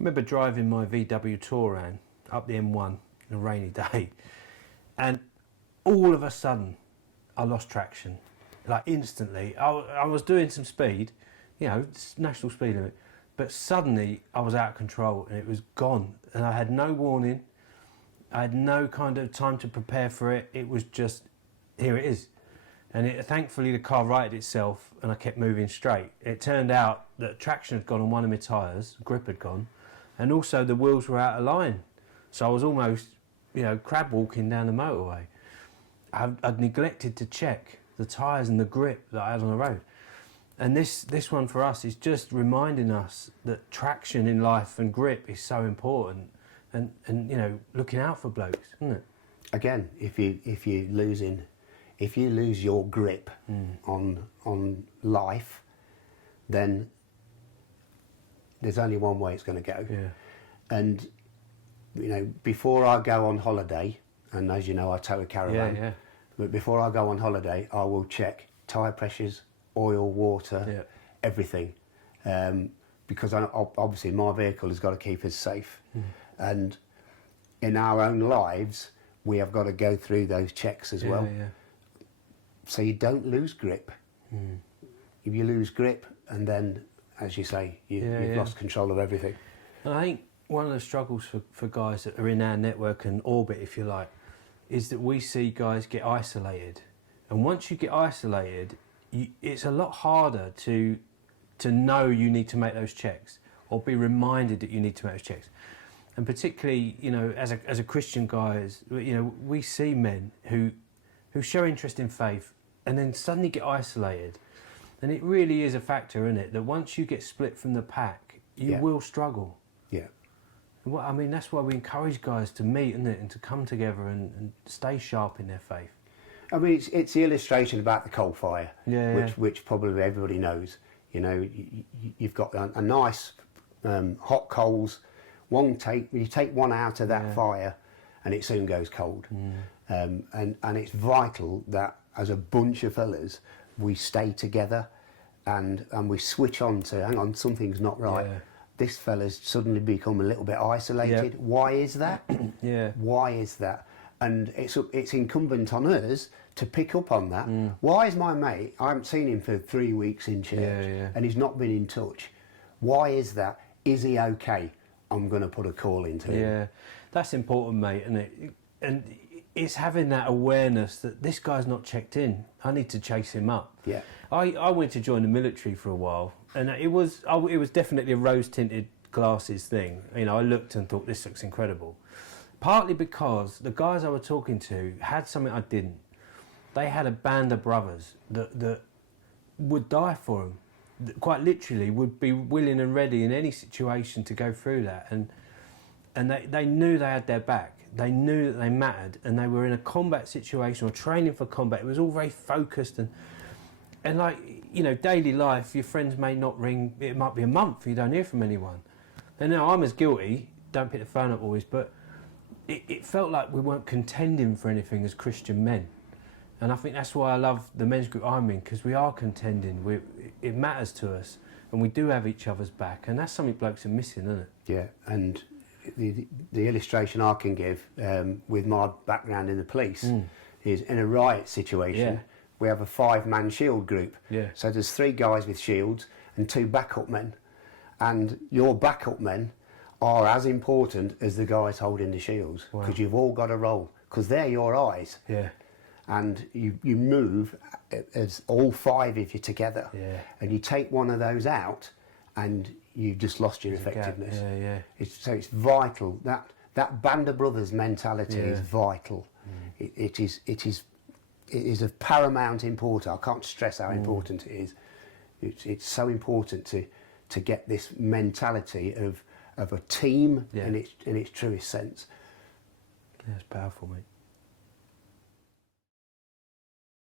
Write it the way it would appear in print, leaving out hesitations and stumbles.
remember driving my VW Touran up the M1 on a rainy day, and all of a sudden I lost traction, like instantly. I was doing some speed, you know, national speed limit, but suddenly I was out of control and it was gone, and I had no warning. I had no kind of time to prepare for it. It was just, here it is. And thankfully the car righted itself and I kept moving straight. It turned out that traction had gone on one of my tyres, grip had gone, and also the wheels were out of line. So I was almost, you know, crab walking down the motorway. I'd neglected to check the tyres and the grip that I had on the road. And this one for us is just reminding us that traction in life and grip is so important, and you know, looking out for blokes, isn't it? Again, if you lose your grip on life, then there's only one way it's going to go. Yeah. And you know, before I go on holiday, and as you know, I tow a caravan. Yeah. But before I go on holiday, I will check tyre pressures, oil, water, everything, because obviously my vehicle has got to keep us safe. And in our own lives, we have got to go through those checks as well. Yeah. So you don't lose grip. If you lose grip, and then, as you say, you've lost control of everything. And I think one of the struggles for guys that are in our network and orbit, if you like, is that we see guys get isolated. And once you get isolated, it's a lot harder to know you need to make those checks, or be reminded that you need to make those checks. And particularly, you know, as a Christian guy, you know, we see men who show interest in faith and then suddenly get isolated. And it really is a factor, isn't it, that once you get split from the pack, you will struggle. Yeah. Well, I mean, that's why we encourage guys to meet, isn't it, and to come together and stay sharp in their faith. I mean, it's the illustration about the coal fire, which probably everybody knows. You know, you've got a nice hot coals. You take one out of that fire, and it soon goes cold. And it's vital that as a bunch of fellas, we stay together, and we switch on to, hang on, something's not right. Yeah. This fella's suddenly become a little bit isolated. Yeah. Why is that? Yeah. Why is that? And it's incumbent on us to pick up on that. Why is my mate, I haven't seen him for 3 weeks in church, and he's not been in touch. Why is that? Is he okay? I'm going to put a call into him. Yeah, that's important, mate, isn't it? And it's having that awareness that this guy's not checked in. I need to chase him up. Yeah. I went to join the military for a while, and it was definitely a rose-tinted glasses thing. You know, I looked and thought, this looks incredible. Partly because the guys I was talking to had something I didn't. They had a band of brothers that would die for them. Quite literally, would be willing and ready in any situation to go through that. And they knew they had their back. They knew that they mattered, and they were in a combat situation or training for combat. It was all very focused, and like, you know, daily life, your friends may not ring. It might be a month you don't hear from anyone. And now I'm as guilty. Don't pick the phone up always, but it felt like we weren't contending for anything as Christian men. And I think that's why I love the men's group I'm in, because we are contending. It matters to us, and we do have each other's back, and that's something blokes are missing, isn't it? Yeah, and the illustration I can give with my background in the police is in a riot situation. We have a 5-man shield group. Yeah. So there's 3 guys with shields and 2 backup men, and your backup men are as important as the guys holding the shields, because you've all got a role, because they're your eyes. Yeah. And you move as all 5 of you together, and you take one of those out, and you've just lost your effectiveness. So it's vital that band of brothers mentality is vital. It is of paramount importance. I can't stress how important it is. It's so important to get this mentality of a team in its truest sense. Yeah, it's powerful, mate.